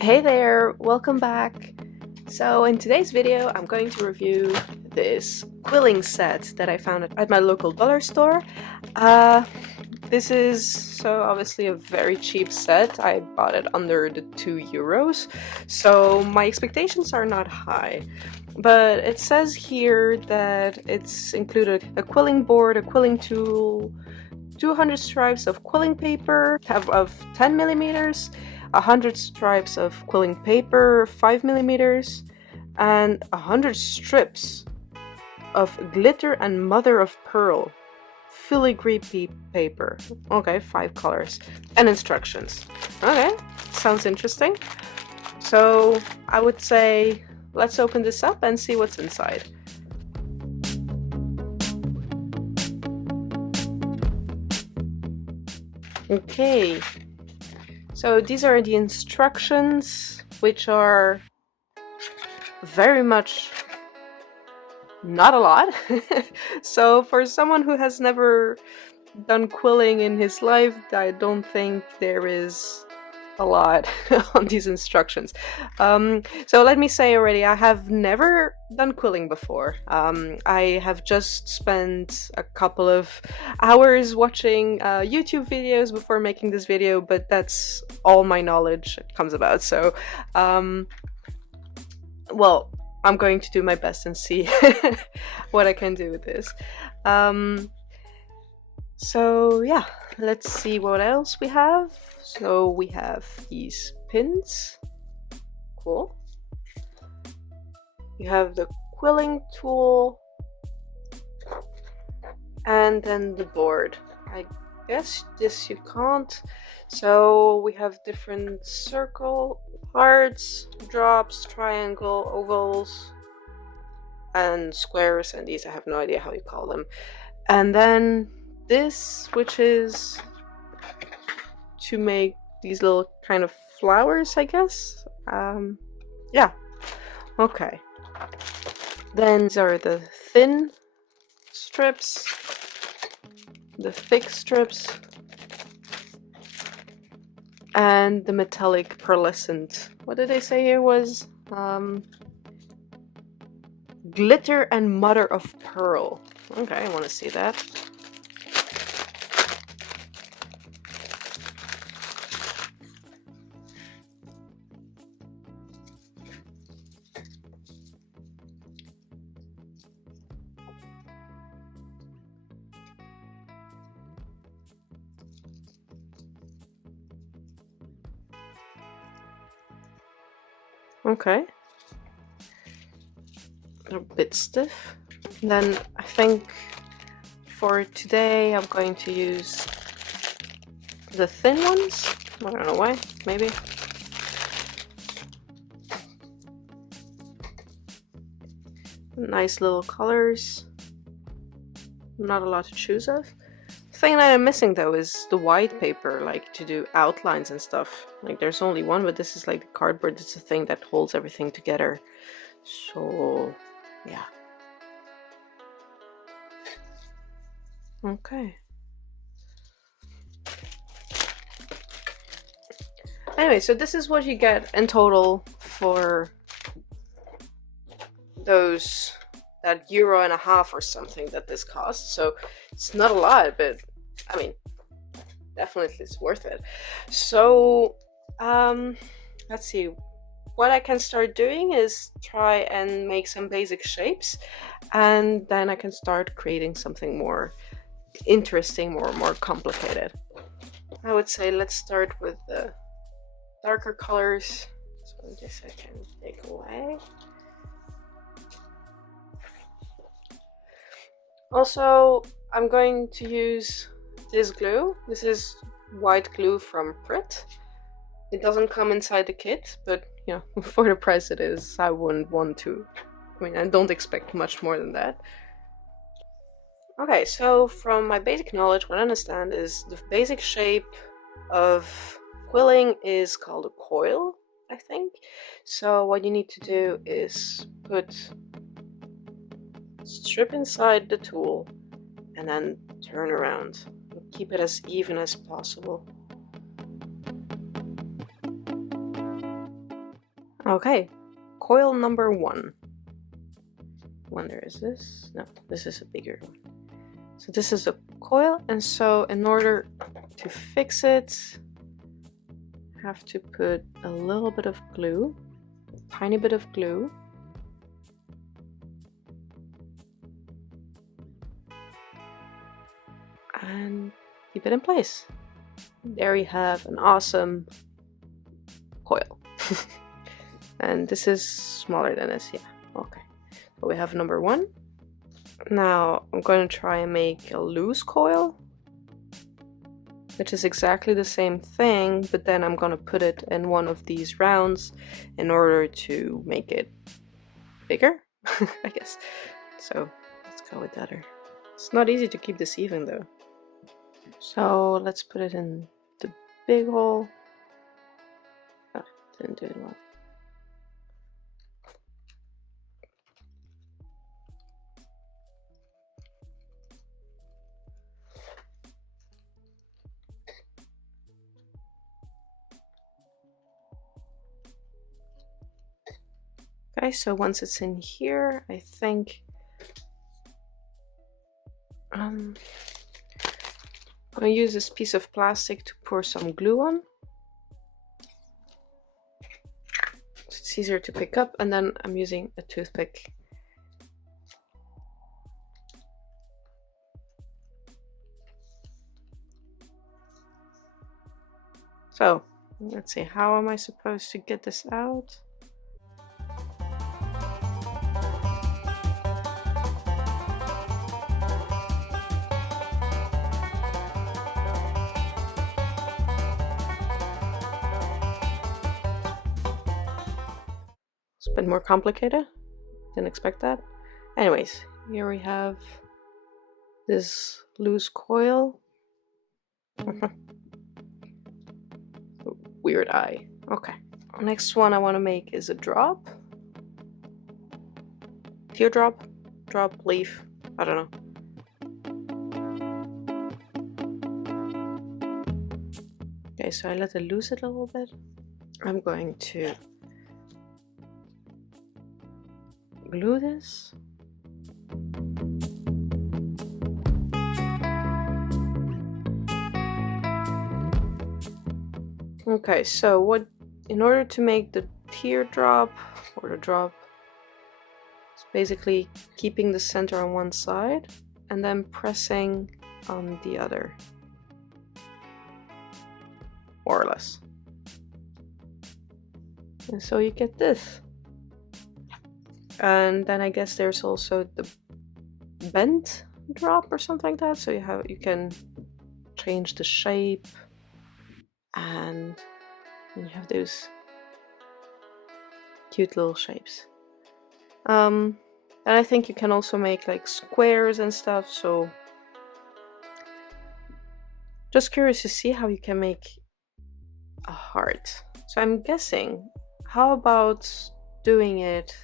Hey there, welcome back. So in today's video I'm going to review this quilling set that I found at my local dollar store. This is obviously a very cheap set. I bought it under the €2, so my expectations are not high. But it says here that it's included a quilling board, a quilling tool, 200 stripes of quilling paper of 10 millimeters, 100 stripes of quilling paper 5 millimeters, and 100 strips of glitter and mother of pearl filigree paper. Okay, 5 colors. And instructions. Okay, sounds interesting. So I would say let's open this up and see what's inside. Okay, so these are the instructions, which are very much not a lot. So for someone who has never done quilling in his life, I don't think there is a lot on these instructions. So let me say already, I have never done quilling before. I have just spent a couple of hours watching YouTube videos before making this video, but that's all my knowledge comes about. So, well, I'm going to do my best and see what I can do with this. So yeah, let's see what else we have. So we have these pins. Cool. You have the quilling tool. And then the board. I guess this you can't. So we have different circle, hearts, drops, triangle, ovals, and squares, and these I have no idea how you call them. And then this, which is to make these little kind of flowers, I guess. Yeah. Okay. Then these are the thin strips, the thick strips, and the metallic pearlescent. What did they say here was? Glitter and mother of pearl. Okay, I want to see that. Okay. They're a bit stiff. Then I think for today I'm going to use the thin ones. I don't know why, maybe. Nice little colors. Not a lot to choose of. The thing that I'm missing though is the white paper, like to do outlines and stuff. Like there's only one, but this is like the cardboard. It's the thing that holds everything together. So yeah. Okay. Anyway, so this is what you get in total for that €1.50 or something that this costs. So it's not a lot, but I mean, definitely it's worth it. So let's see. What I can start doing is try and make some basic shapes, and then I can start creating something more interesting, more complicated. I would say let's start with the darker colors. So this I can take away. Also, I'm going to use this glue. This is white glue from Prit. It doesn't come inside the kit, but you know, for the price it is, I wouldn't want to. I mean, I don't expect much more than that. Okay, so from my basic knowledge, what I understand is the basic shape of quilling is called a coil, I think. So what you need to do is put strip inside the tool and then turn around. Keep it as even as possible. Okay, coil number 1. Wonder, is this? No, this is a bigger one. So this is a coil, and so in order to fix it, I have to put a little bit of glue, a tiny bit of glue. And keep it in place. There you have an awesome coil. And this is smaller than this, yeah. Okay. So we have number 1. Now I'm going to try and make a loose coil, which is exactly the same thing, but then I'm going to put it in one of these rounds in order to make it bigger, I guess. So let's go with the other. It's not easy to keep this even though. So let's put it in the big hole. Oh, didn't do it well. Okay, so once it's in here, I think I'm going to use this piece of plastic to pour some glue on. So it's easier to pick up, and then I'm using a toothpick. So let's see, how am I supposed to get this out? It's a bit more complicated. Didn't expect that. Anyways, here we have this loose coil. Weird eye. Okay. Next one I want to make is a drop. Teardrop? Drop, leaf. I don't know. Okay, so I let it loose it a little bit. I'm going to glue this. Okay, so in order to make the teardrop or the drop, it's basically keeping the center on one side and then pressing on the other, more or less. And so you get this. And then I guess there's also the bent drop or something like that, so you can change the shape, and you have those cute little shapes. And I think you can also make like squares and stuff, so just curious to see how you can make a heart. So I'm guessing, how about doing it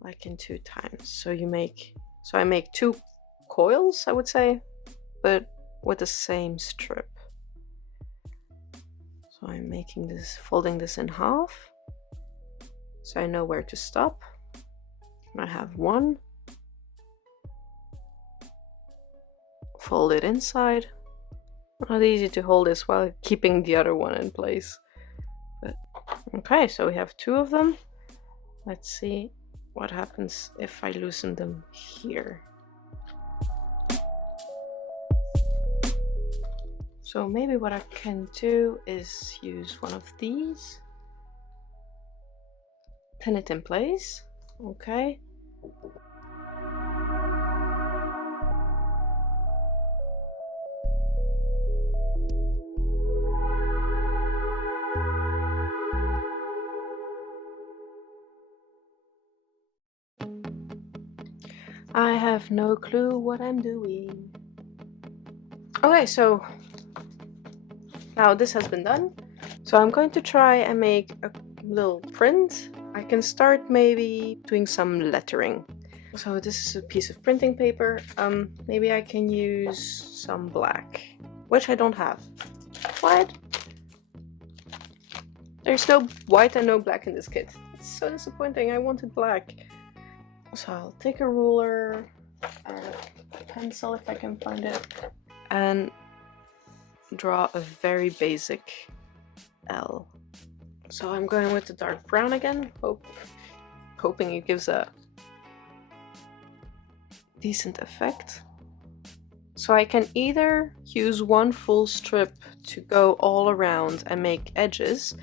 like in 2 times? So I make 2 coils, I would say, but with the same strip. So I'm making this, folding this in half, so I know where to stop. I have 1, fold it inside. Not easy to hold this while keeping the other one in place. But okay, so we have 2 of them. Let's see what happens if I loosen them here. So maybe what I can do is use one of these, pin it in place. Okay. I have no clue what I'm doing. Okay, so now this has been done. So I'm going to try and make a little print. I can start maybe doing some lettering. So this is a piece of printing paper. Maybe I can use some black, which I don't have. What? There's no white and no black in this kit. It's so disappointing. I wanted black. So I'll take a ruler and a pencil if I can find it, and draw a very basic L. So I'm going with the dark brown again, hoping it gives a decent effect. So I can either use one full strip to go all around and make edges,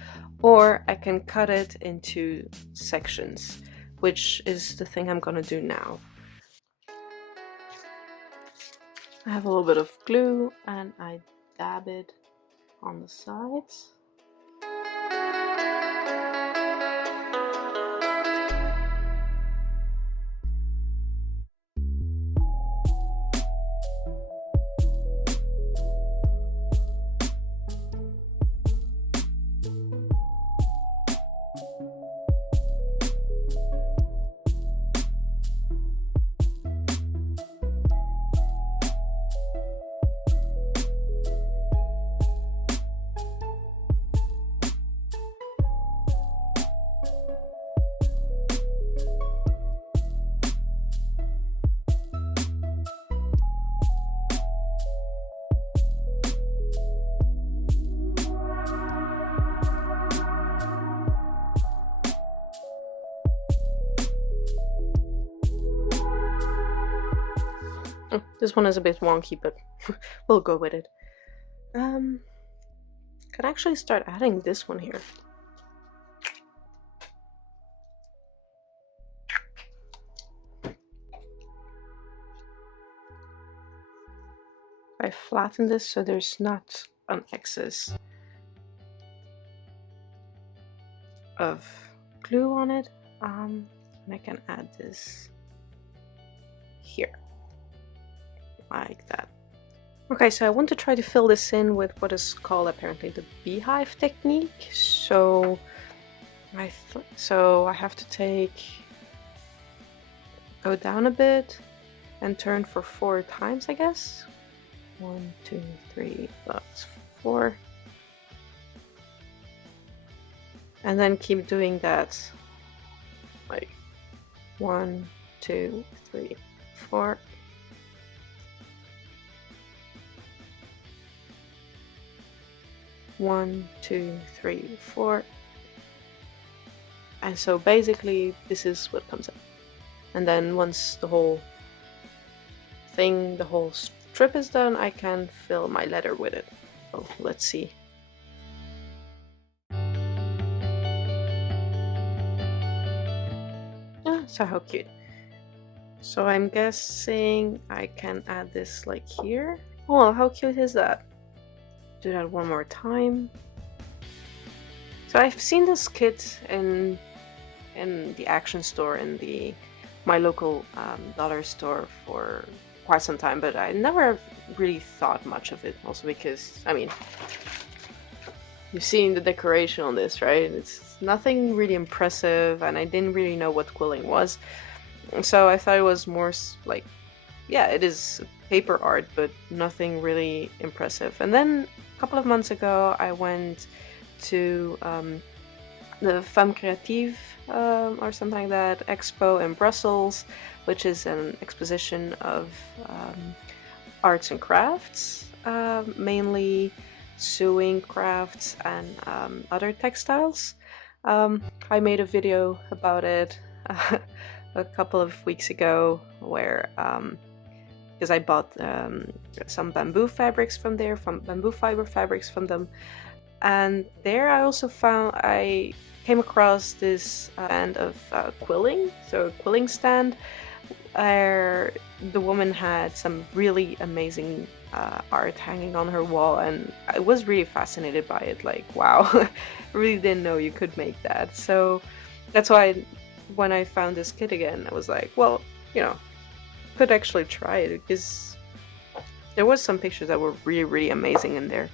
or I can cut it into sections, which is the thing I'm gonna do now. I have a little bit of glue and I dab it on the sides. This one is a bit wonky, but we'll go with it. Can actually start adding this one here. I flatten this so there's not an excess of glue on it, and I can add this here. Like that. Okay, so I want to try to fill this in with what is called apparently the beehive technique. So I have to go down a bit and turn for 4 times, I guess. 1, 2, 3, that's 4. And then keep doing that like 1, 2, 3, 4. One, 2, 3, 4. And so basically this is what comes up. And then once the whole strip is done, I can fill my letter with it. So let's see. So how cute. So I'm guessing I can add this like here. Oh, how cute is that? Do that one more time. So I've seen this kit in the Action store in my local dollar store for quite some time, but I never really thought much of it. Also because, I mean, you've seen the decoration on this, right? It's nothing really impressive, and I didn't really know what quilling was. So I thought it was more like, yeah, it is paper art, but nothing really impressive. And then a couple of months ago, I went to the Femme Creative or something like that expo in Brussels, which is an exposition of arts and crafts, mainly sewing crafts and other textiles. I made a video about it a couple of weeks ago where because I bought some bamboo fabrics from there, bamboo fiber fabrics from them, and there I came across this stand of quilling, so a quilling stand, where the woman had some really amazing art hanging on her wall, and I was really fascinated by it. Like, wow, I really didn't know you could make that. So that's why when I found this kit again, I was like, well, you know, could actually try it, because there was some pictures that were really, really amazing in there.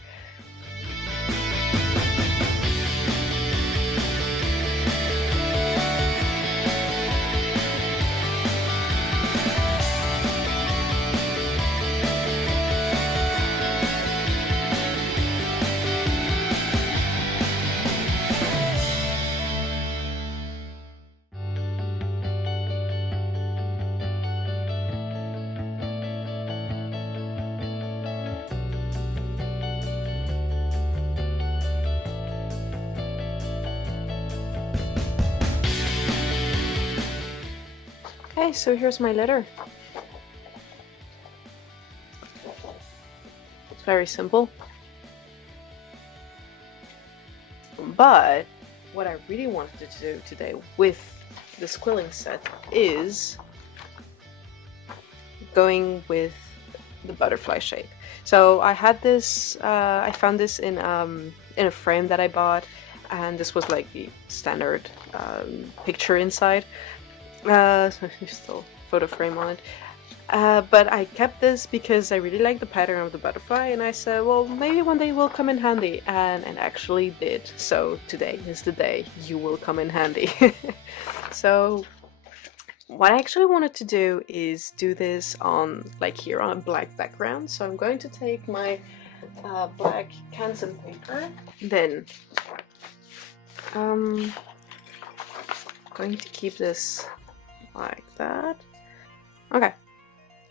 Okay, so here's my letter. It's very simple. But what I really wanted to do today with this quilling set is going with the butterfly shape. So I had this, I found this in a frame that I bought, and this was like the standard picture inside. So there's still photo frame on it. But I kept this because I really like the pattern of the butterfly, and I said, well, maybe one day it will come in handy, and it actually did. So today is the day you will come in handy. So what I actually wanted to do is do this on, like here, on a black background. So I'm going to take my black Canson paper, then going to keep this like that. Okay,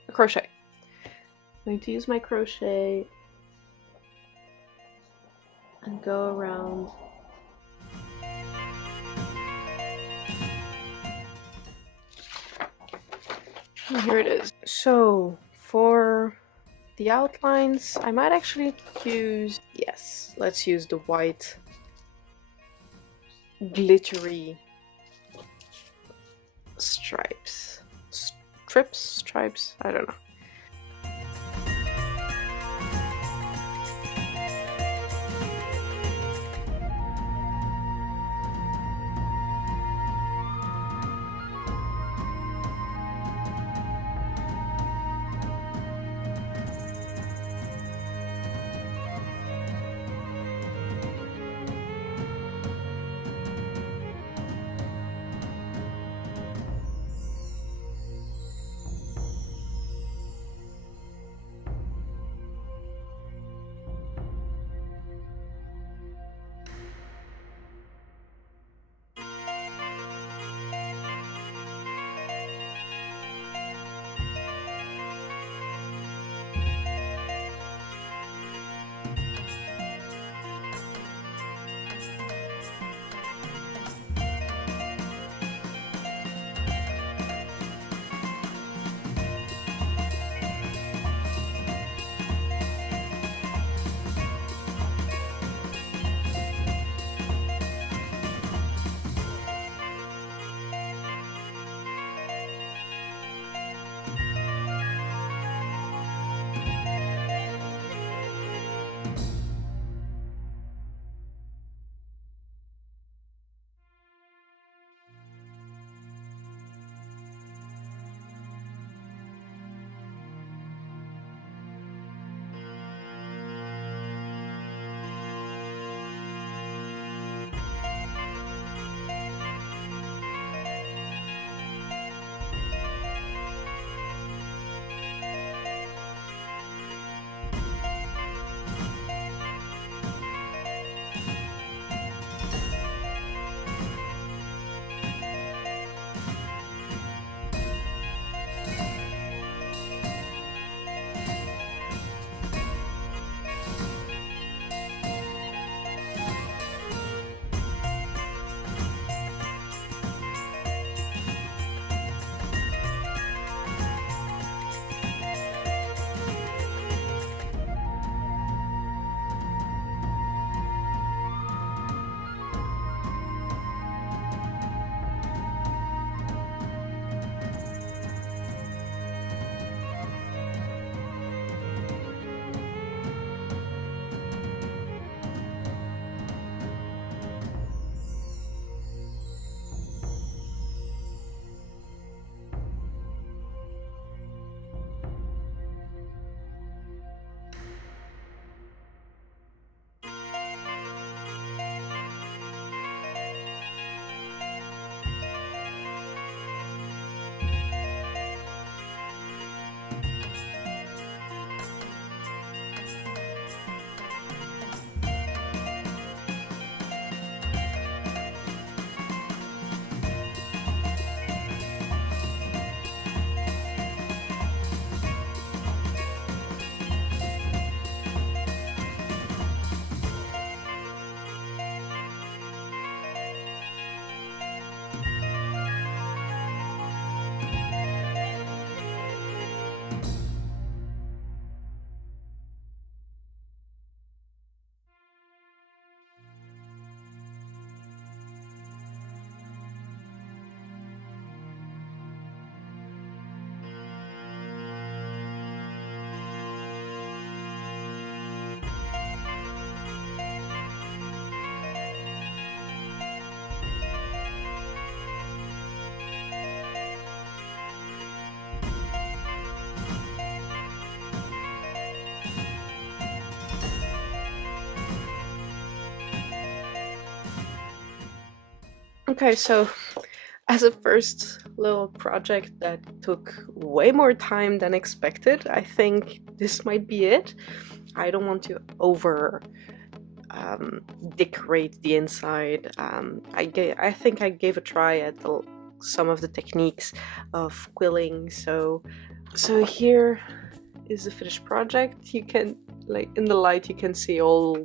a crochet. I'm going to use my crochet and go around. And here it is. So for the outlines, I might actually use, yes, let's use the white glittery stripes. Stripes? I don't know. Okay, so as a first little project that took way more time than expected, I think this might be it. I don't want to over decorate the inside. I think I gave a try at some of the techniques of quilling. So here is the finished project. You can, like, in the light you can see all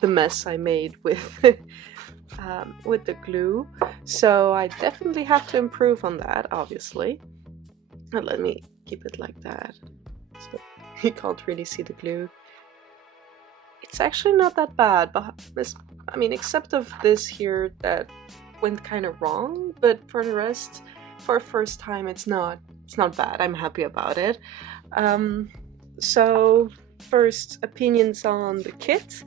the mess I made with the glue. So I definitely have to improve on that, obviously. And let me keep it like that, so you can't really see the glue. It's actually not that bad, but I mean, except of this here that went kind of wrong, but for the rest, for a first time, it's not bad. I'm happy about it. So first, opinions on the kit.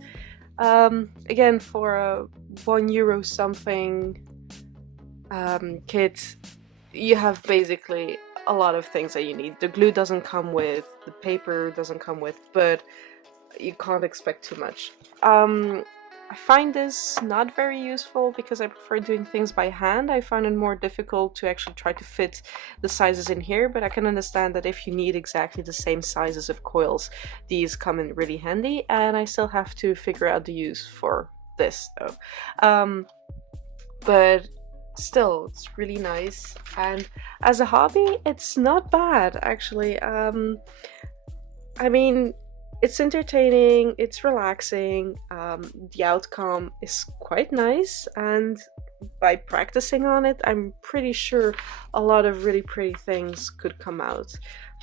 Again, for a €1 something kit, you have basically a lot of things that you need. The glue doesn't come with, the paper doesn't come with, but you can't expect too much. I find this not very useful because I prefer doing things by hand. I find it more difficult to actually try to fit the sizes in here, but I can understand that if you need exactly the same sizes of coils, these come in really handy, and I still have to figure out the use for this though. But still, it's really nice, and as a hobby, it's not bad actually. I mean, it's entertaining, it's relaxing, the outcome is quite nice, and by practicing on it, I'm pretty sure a lot of really pretty things could come out,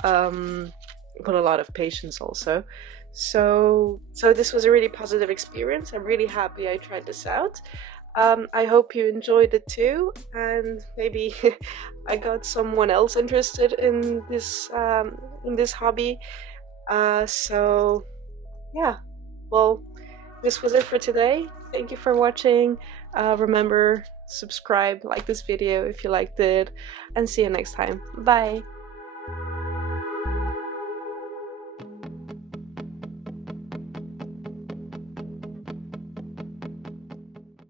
but a lot of patience also. So this was a really positive experience. I'm really happy I tried this out. I hope you enjoyed it too, and maybe I got someone else interested in this hobby. So yeah, well, this was it for today. Thank you for watching. Remember, subscribe, like this video if you liked it, and see you next time. Bye.